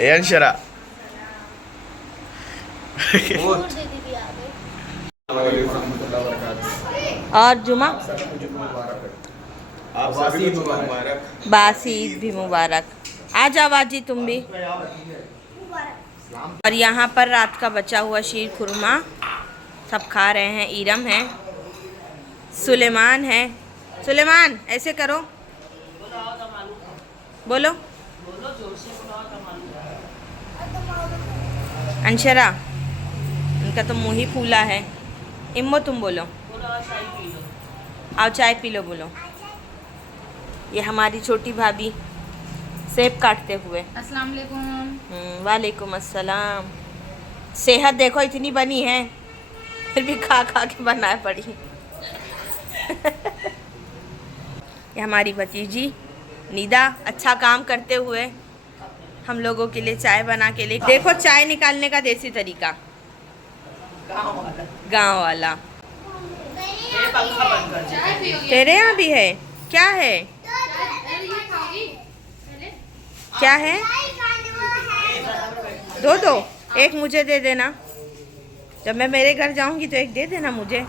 ए अंशरा और जुमा आप सभी को मुबारक। बासी ईद भी मुबारक। आ जाओ बाजी तुम भी। और यहाँ पर रात का बचा हुआ शीर खुरमा सब खा रहे हैं। ईरम है, सुलेमान है। सुलेमान ऐसे करो, बोलो। अंशरा, उनका तो मुंह ही फूला है। इम्मो तुम बोलो। आओ चाय पी लो, बोलो। ये हमारी छोटी भाभी सेब काटते हुए। अस्सलाम वालेकुम। वालेकुम अस्सलाम। सेहत देखो इतनी बनी है, फिर भी खा खा के बनाए पड़ी। ये हमारी भतीजी निदा अच्छा काम करते हुए हम लोगों के लिए चाय बना के लिए। देखो चाय निकालने का देसी तरीका, गांव वाला। तेरे यहाँ भी है? क्या है? क्या है? दो दो, एक मुझे दे देना। जब मैं मेरे घर जाऊंगी तो एक दे देना मुझे।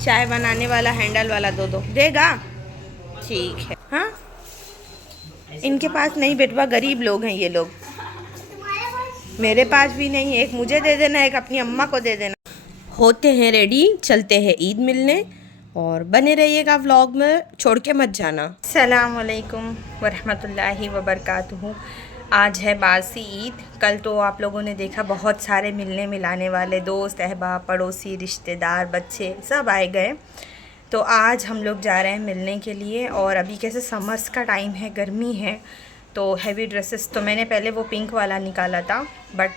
चाय बनाने वाला हैंडल वाला दो दो देगा? ठीक है। हाँ, इनके पास नहीं बेटवा, गरीब लोग हैं ये लोग। मेरे पास भी नहीं, एक मुझे दे देना, एक अपनी अम्मा को दे देना। होते हैं रेडी, चलते हैं ईद मिलने, और बने रहिएगा व्लॉग में, छोड़ के मत जाना। अस्सलाम वालेकुम वरहमतुल्लाहि वबरकातुहू। आज है बासी ईद। कल तो आप लोगों ने देखा बहुत सारे मिलने मिलाने वाले दोस्त, अहबाब, पड़ोसी, रिश्तेदार, बच्चे सब आए गए। तो आज हम लोग जा रहे हैं मिलने के लिए। और अभी कैसे समर्स का टाइम है, गर्मी है, तो हैवी ड्रेसेस तो मैंने पहले वो पिंक वाला निकाला था, बट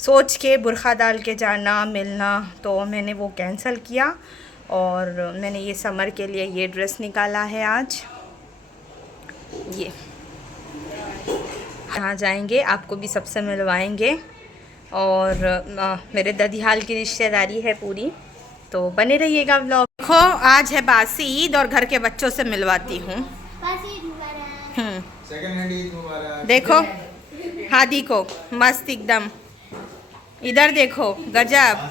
सोच के बुर्खा डाल के जाना मिलना, तो मैंने वो कैंसिल किया और मैंने ये समर के लिए ये ड्रेस निकाला है आज। ये यहाँ जाएंगे, आपको भी सबसे मिलवाएंगे। और मेरे ददिहाल की रिश्तेदारी है पूरी, तो बने रहिएगा व्लॉग। देखो आज है बासी ईद और घर के बच्चों से मिलवाती हूँ। देखो हादी को मस्त एकदम। इधर देखो गजब।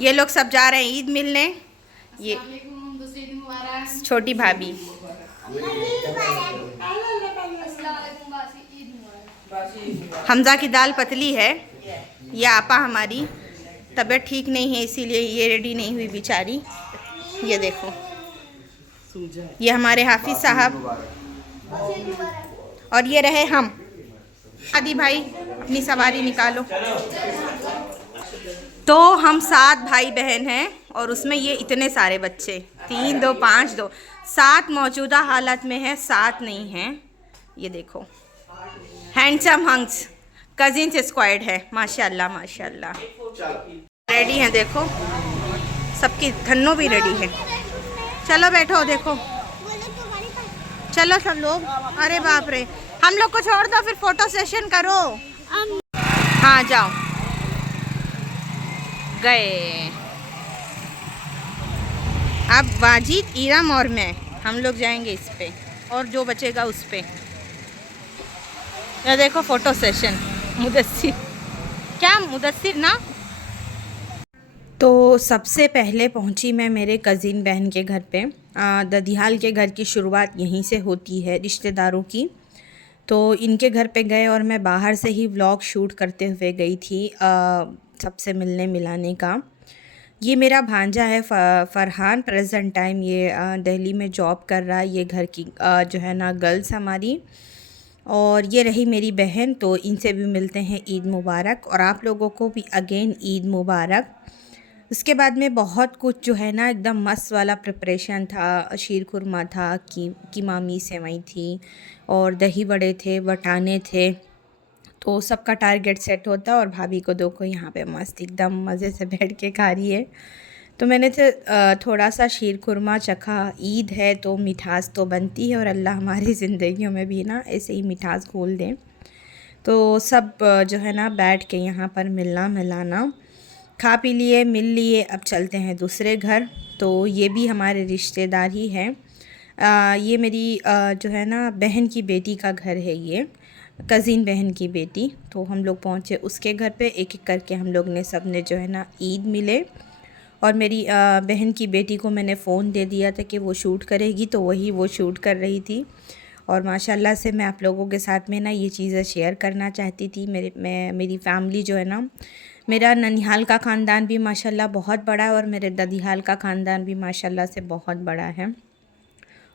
ये लोग सब जा रहे हैं ईद मिलने। ये छोटी भाभी, हमजा की दाल पतली है। ये आपा हमारी तबीयत ठीक नहीं है, इसीलिए ये रेडी नहीं हुई बेचारी। ये देखो, ये हमारे हाफिज साहब, और ये रहे हम। आदि भाई अपनी सवारी निकालो। तो हम 7 भाई बहन हैं, और उसमें ये इतने सारे बच्चे, 3 2 5 2 7 मौजूदा हालत में है, 7 नहीं हैं। ये देखो हैंडसम हंग्स कजिन्स स्क्वाड है, माशाल्लाह माशाल्लाह। रेडी हैं देखो, सबकी धन्नो भी रेडी है। चलो बैठो, देखो चलो सब लोग। अरे बाप रे, हम लोग को छोड़ दो, फिर फोटो सेशन करो। हाँ जाओ, गए। अब वाजिद, ईरम और मैं, हम लोग जाएंगे इस पे, और जो बचेगा उस पे। ये देखो फोटो सेशन। मुदस्सिर, क्या मुदस्सिर ना। तो सबसे पहले पहुंची मैं मेरे कज़िन बहन के घर पे। ददिहाल के घर की शुरुआत यहीं से होती है, रिश्तेदारों की। तो इनके घर पे गए और मैं बाहर से ही व्लॉग शूट करते हुए गई थी सबसे मिलने मिलाने का। ये मेरा भांजा है फ़रहान, प्रेजेंट टाइम ये दिल्ली में जॉब कर रहा है। ये घर की जो है ना गर्ल्स हमारी। और ये रही मेरी बहन, तो इनसे भी मिलते हैं ईद मुबारक, और आप लोगों को भी अगेन ईद मुबारक। उसके बाद में बहुत कुछ जो है ना एकदम मस्त वाला प्रिपरेशन था। शीर खुरमा था, कीमामी सेवई थी, और दही बड़े थे, वटाने थे। तो सबका टारगेट सेट होता, और भाभी को दो को यहाँ पे मस्त एकदम मज़े से बैठ के खा रही है। तो मैंने तो थोड़ा सा शीर खुरमा चखा। ईद है तो मिठास तो बनती है, और अल्लाह हमारी ज़िंदगियों में भी ना ऐसे ही मिठास घोल दें। तो सब जो है ना बैठ के यहाँ पर मिलना मिलाना, खा पी लिए, मिल लिए। अब चलते हैं दूसरे घर। तो ये भी हमारे रिश्तेदार ही हैं। ये मेरी जो है ना बहन की बेटी का घर है ये। कज़िन बहन की बेटी। तो हम लोग पहुँचे उसके घर पे, एक एक करके हम लोग ने सब ने जो है ना ईद मिले। और मेरी बहन की बेटी को मैंने फ़ोन दे दिया था कि वो शूट करेगी, तो वही वो शूट कर रही थी। और माशाल्लाह से मैं आप लोगों के साथ में ना ये चीज़ें शेयर करना चाहती थी। मेरी फ़ैमिली जो है ना, मेरा ननिहाल का ख़ानदान भी माशाल्लाह बहुत बड़ा है और मेरे ददीहाल का ख़ानदान भी माशाल्लाह से बहुत बड़ा है।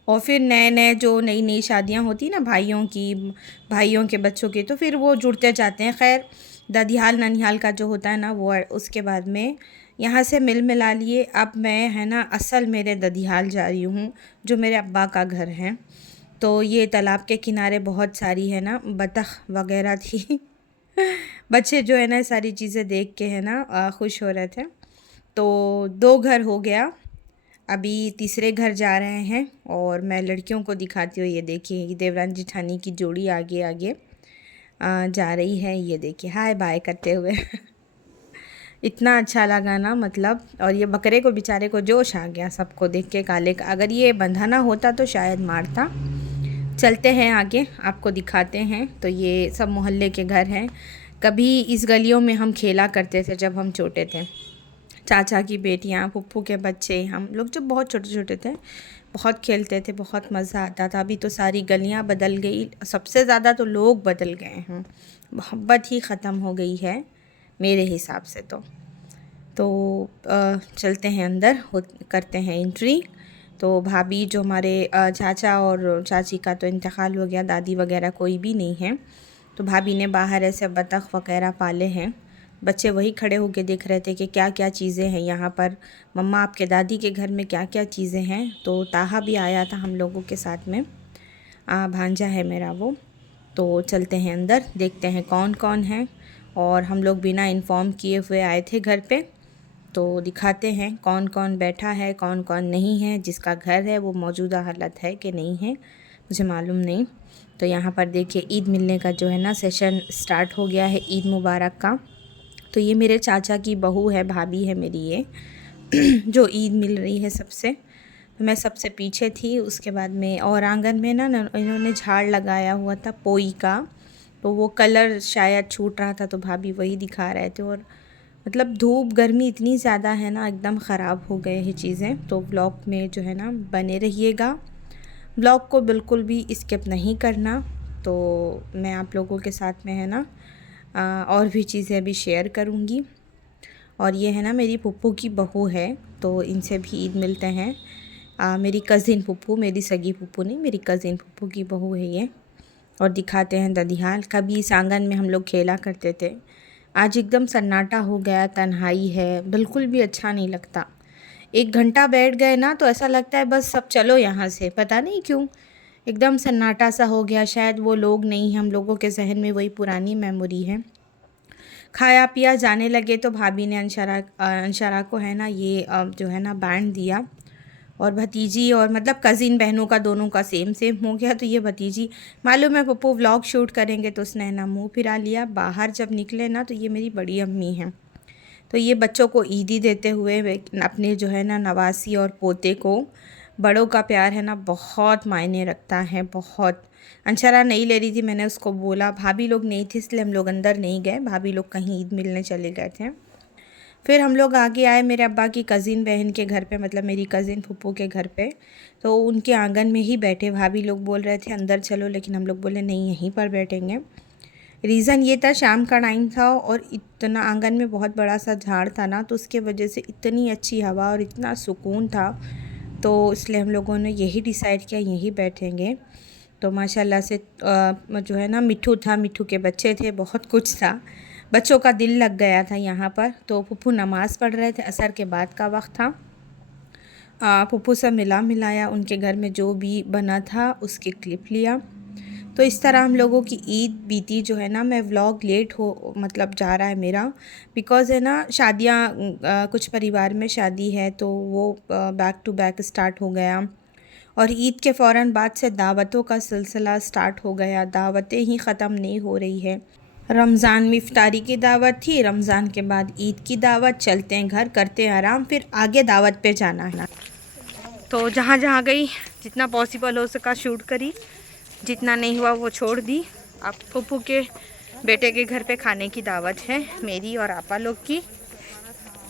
और फिर नए जो नई नई शादियां होती ना भाइयों के बच्चों की, तो फिर वो जुड़ते जाते हैं। खैर ददीहाल ननिहाल का जो होता है ना वो, उसके बाद में यहाँ से मिला लिए। अब मैं है ना असल मेरे ददीहाल जा रही हूँ, जो मेरे अब्बा का घर है। तो ये तालाब के किनारे बहुत सारी है ना बतख वगैरह थी बच्चे जो है ना सारी चीज़ें देख के है ना खुश हो रहे थे। तो 2 घर हो गया, अभी तीसरे घर जा रहे हैं। और मैं लड़कियों को दिखाती हूँ, ये देखिए ये देवरान जिठानी की जोड़ी आगे आगे जा रही है, ये देखिए हाय बाय करते हुए इतना अच्छा लगा ना मतलब। और ये बकरे को बेचारे को जोश आ गया सबको देख के काले का, अगर ये बंधा ना होता तो शायद मारता। चलते हैं आगे, आपको दिखाते हैं। तो ये सब मोहल्ले के घर हैं। कभी इस गलियों में हम खेला करते थे जब हम छोटे थे। चाचा की बेटियाँ, फुप्पू के बच्चे, हम लोग जब बहुत छोटे छोटे थे बहुत खेलते थे, बहुत मज़ा आता था। अभी तो सारी गलियाँ बदल गई, सबसे ज़्यादा तो लोग बदल गए हैं, मोहब्बत ही ख़त्म हो गई है मेरे हिसाब से। तो चलते हैं अंदर, करते हैं एंट्री। तो भाभी जो हमारे चाचा और चाची का तो इंतकाल हो गया, दादी वगैरह कोई भी नहीं है। तो भाभी ने बाहर ऐसे बतख वगैरह पाले हैं। बच्चे वही खड़े होके देख रहे थे कि क्या क्या चीज़ें हैं यहाँ पर, मम्मा आपके दादी के घर में क्या क्या चीज़ें हैं। तो ताहा भी आया था हम लोगों के साथ में, भांजा है मेरा वो। तो चलते हैं अंदर, देखते हैं कौन कौन है। और हम लोग बिना इन्फॉर्म किए हुए आए थे घर पे, तो दिखाते हैं कौन कौन बैठा है, कौन कौन नहीं है। जिसका घर है वो मौजूदा हालत है कि नहीं है मुझे मालूम नहीं। तो यहाँ पर देखिए ईद मिलने का जो है ना सेशन स्टार्ट हो गया है, ईद मुबारक का। तो ये मेरे चाचा की बहू है, भाभी है मेरी ये जो ईद मिल रही है सबसे। तो मैं सबसे पीछे थी। उसके बाद में और आंगन में ना इन्होंने झाड़ लगाया हुआ था पोई का, तो वो कलर शायद छूट रहा था, तो भाभी वही दिखा रहे थे। और मतलब धूप गर्मी इतनी ज़्यादा है ना, एकदम ख़राब हो गए हैं चीज़ें। तो ब्लॉग में जो है ना बने रहिएगा, ब्लॉग को बिल्कुल भी स्किप नहीं करना। तो मैं आप लोगों के साथ में है ना और भी चीज़ें अभी शेयर करूँगी। और ये है ना मेरी पुप्पू की बहू है, तो इनसे भी ईद मिलते हैं। मेरी कज़िन पुप्पू, मेरी सगी पुप्पू नहीं, मेरी कज़िन पुप्पू की बहू है ये। और दिखाते हैं ददीहाल। कभी इस आंगन में हम लोग खेला करते थे, आज एकदम सन्नाटा हो गया, तन्हाई है, बिल्कुल भी अच्छा नहीं लगता। 1 घंटा बैठ गए ना तो ऐसा लगता है बस सब चलो यहाँ से, पता नहीं क्यों एकदम सन्नाटा सा हो गया। शायद वो लोग नहीं, हम लोगों के जहन में वही पुरानी मेमोरी है। खाया पिया जाने लगे तो भाभी ने अंशरा को है ना ये जो है ना बैंड दिया। और भतीजी और मतलब कज़िन बहनों का दोनों का सेम सेम हो गया। तो ये भतीजी, मालूम है पप्पू व्लॉग शूट करेंगे, तो उसने ना मुंह फिरा लिया। बाहर जब निकले ना तो ये मेरी बड़ी अम्मी हैं, तो ये बच्चों को ईदी देते हुए अपने जो है ना नवासी और पोते को, बड़ों का प्यार है ना बहुत मायने रखता है, बहुत। अंशरा नहीं ले रही थी, मैंने उसको बोला, भाभी लोग नहीं थी इसलिए हम लोग अंदर नहीं गए, भाभी लोग कहीं ईद मिलने चले गए थे। फिर हम लोग आगे आए मेरे अब्बा की कज़िन बहन के घर पे, मतलब मेरी कज़िन फूफू के घर पे। तो उनके आंगन में ही बैठे, भाभी लोग बोल रहे थे अंदर चलो, लेकिन हम लोग बोले नहीं यहीं पर बैठेंगे। रीज़न ये था शाम का टाइम था और इतना आंगन में बहुत बड़ा सा झाड़ था ना, तो उसके वजह से इतनी अच्छी हवा और इतना सुकून था, तो इसलिए हम लोगों ने यही डिसाइड किया यहीं बैठेंगे। तो माशाल्लाह से जो है ना मिट्ठू था, मिट्ठू के बच्चे थे, बहुत कुछ था, बच्चों का दिल लग गया था यहाँ पर। तो फूफू नमाज़ पढ़ रहे थे, असर के बाद का वक्त था। फूफू से मिलाया, उनके घर में जो भी बना था उसकी क्लिप लिया। तो इस तरह हम लोगों की ईद बीती जो है ना। मैं व्लॉग लेट हो मतलब जा रहा है मेरा, बिकॉज़ है ना शादियाँ, कुछ परिवार में शादी है तो वो बैक टू बैक स्टार्ट हो गया। और ईद के फ़ौरन बाद से दावतों का सिलसिला स्टार्ट हो गया, दावतें ही ख़त्म नहीं हो रही है। रमज़ान में इफ्तारी की दावत थी, रमज़ान के बाद ईद की दावत, चलते हैं घर, करते हैं आराम, फिर आगे दावत पे जाना है। तो जहाँ जहाँ गई जितना पॉसिबल हो सका शूट करी, जितना नहीं हुआ वो छोड़ दी। अब फूफू के बेटे के घर पे खाने की दावत है, मेरी और आपा लोग की।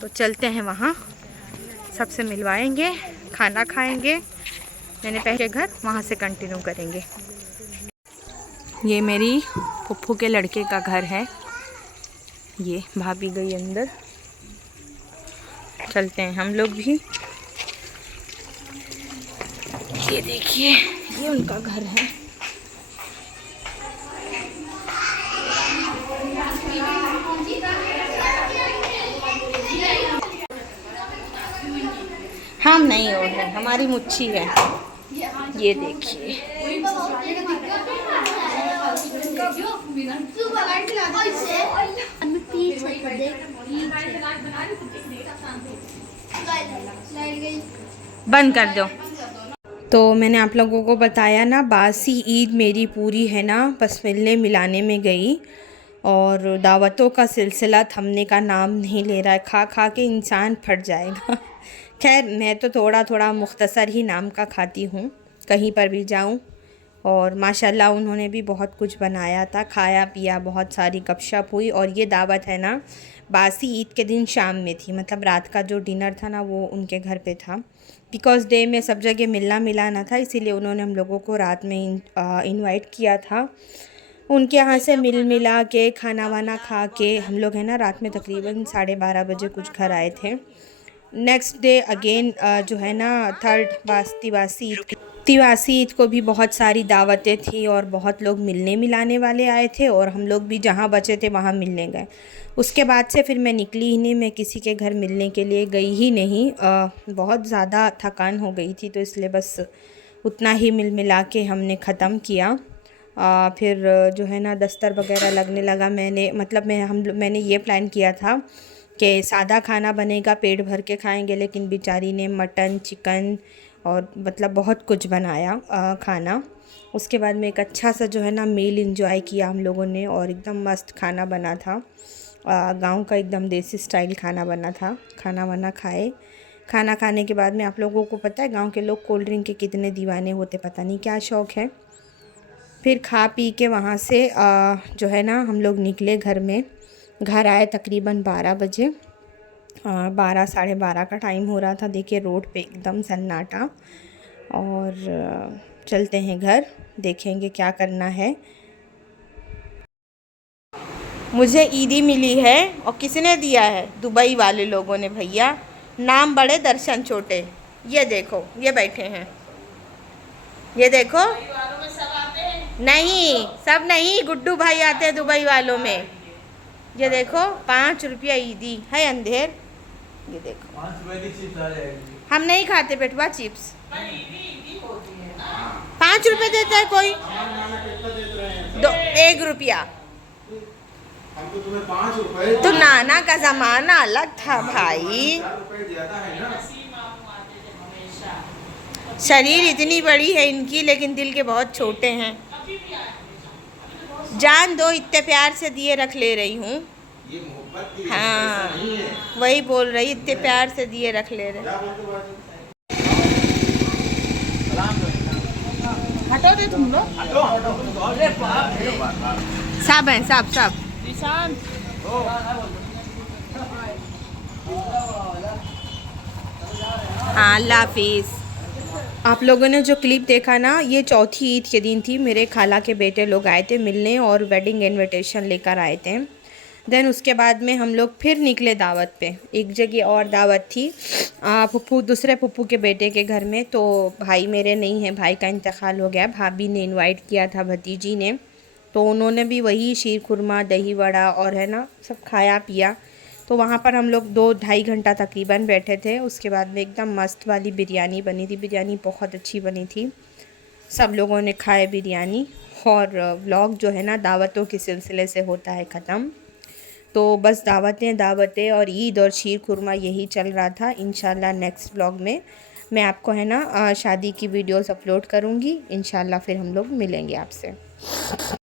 तो चलते हैं वहाँ, सबसे मिलवाएंगे, खाना खाएंगे। मैंने पहले घर वहाँ से कंटिन्यू करेंगे। ये मेरी फूफू के लड़के का घर है। ये भाभी गई अंदर, चलते हैं हम लोग भी। ये देखिए, ये उनका घर है। हम नहीं ओढ़ रहे, हमारी मुच्छी है। ये देखिए, बंद कर दो। तो मैंने आप लोगों को बताया ना, बासी ईद मेरी पूरी है ना, बस मिलने मिलाने में गई। और दावतों का सिलसिला थमने का नाम नहीं ले रहा है, खा खा के इंसान फट जाएगा। खैर, मैं तो थोड़ा थोड़ा मुख्तसर ही नाम का खाती हूँ कहीं पर भी जाऊँ। और माशाल्लाह उन्होंने भी बहुत कुछ बनाया था, खाया पिया, बहुत सारी गपशप हुई। और ये दावत है ना, बासी ईद के दिन शाम में थी, मतलब रात का जो डिनर था ना वो उनके घर पे था। बिकॉज़ डे में सब जगह मिलना मिलाना था, इसीलिए उन्होंने हम लोगों को रात में इनवाइट किया था। उनके यहाँ से मिल मिला के खाना वाना खा के हम लोग है ना रात में तकरीबन 12:30 बजे कुछ घर आए थे। नेक्स्ट डे अगेन जो है ना तिवासी ईद को भी बहुत सारी दावतें थी और बहुत लोग मिलने मिलाने वाले आए थे। और हम लोग भी जहाँ बचे थे वहाँ मिलने गए। उसके बाद से फिर मैं निकली ही नहीं, मैं किसी के घर मिलने के लिए गई ही नहीं। बहुत ज़्यादा थकान हो गई थी, तो इसलिए बस उतना ही मिल मिला के हमने ख़त्म किया। फिर जो है ना दस्तर वगैरह लगने लगा। मैंने ये प्लान किया था कि सादा खाना बनेगा, पेट भर के खाएंगे, लेकिन बेचारी ने मटन चिकन और मतलब बहुत कुछ बनाया खाना। उसके बाद में एक अच्छा सा जो है ना मील इंजॉय किया हम लोगों ने, और एकदम मस्त खाना बना था। गांव का एकदम देसी स्टाइल खाना बना था। खाना वाना खाए। खाना खाने के बाद में आप लोगों को पता है गांव के लोग कोल्ड ड्रिंक के कितने दीवाने होते, पता नहीं क्या शौक़ है। फिर खा पी के वहाँ से जो है ना हम लोग निकले घर में। घर आए तकरीबन 12 बजे। 12 12:30 का टाइम हो रहा था। देखिए रोड पे एकदम सन्नाटा। और चलते हैं घर, देखेंगे क्या करना है। मुझे ईदी मिली है और किसने दिया है? दुबई वाले लोगों ने भैया। नाम बड़े दर्शन छोटे। ये देखो, ये बैठे हैं, ये देखो। नहीं, सब नहीं, गुड्डू भाई आते हैं दुबई वालों में। ये देखो 5 रुपया ईदी है अंधेर। ये देखो, 5 रुपए की चिप्स आ जाएगी। हम नहीं खाते पेटवा चिप्स। 5 रुपए देता है कोई, 1 रुपया। हमको तुम्हें 5 रुपए। तो नाना का ज़माना अलग था भाई। 4 रुपए ज्यादा है ना। शरीर इतनी बड़ी है इनकी, लेकिन दिल के बहुत छोटे हैं। जान दो, इतने प्यार से दिए रख ले रही हूँ। ये मोहब्बत की हाँ, पैसा नहीं है। वही बोल रही, इतने प्यार से दिए रख ले रहे। क्या बोलते बाजू? हटो दे तुम लोग। सब हैं, सब। हाँ, अल्लाह हाफिज़। आप लोगों ने जो क्लिप देखा ना, ये चौथी ईद के दिन थी। मेरे खाला के बेटे लोग आए थे मिलने और वेडिंग इनविटेशन लेकर आए थे। देन उसके बाद में हम लोग फिर निकले दावत पे। एक जगह और दावत थी दूसरे फूफू के बेटे के घर में। तो भाई मेरे नहीं है, भाई का इंतकाल हो गया। भाभी ने इनवाइट किया था भतीजी ने, तो उन्होंने भी वही शीर खुरमा दही वड़ा और है ना सब खाया पिया। तो वहाँ पर हम लोग 2-2.5 घंटा तकरीबन बैठे थे। उसके बाद में एकदम मस्त वाली बिरयानी बनी थी। बिरयानी बहुत अच्छी बनी थी, सब लोगों ने खाए बिरयानी। और व्लॉग जो है ना दावतों के सिलसिले से होता है ख़त्म। तो बस दावतें और ईद और शीर खुरमा यही चल रहा था। इंशाल्लाह नेक्स्ट व्लॉग में मैं आपको है ना शादी की वीडियोस अपलोड करूँगी। इंशाल्लाह फिर हम लोग मिलेंगे आपसे।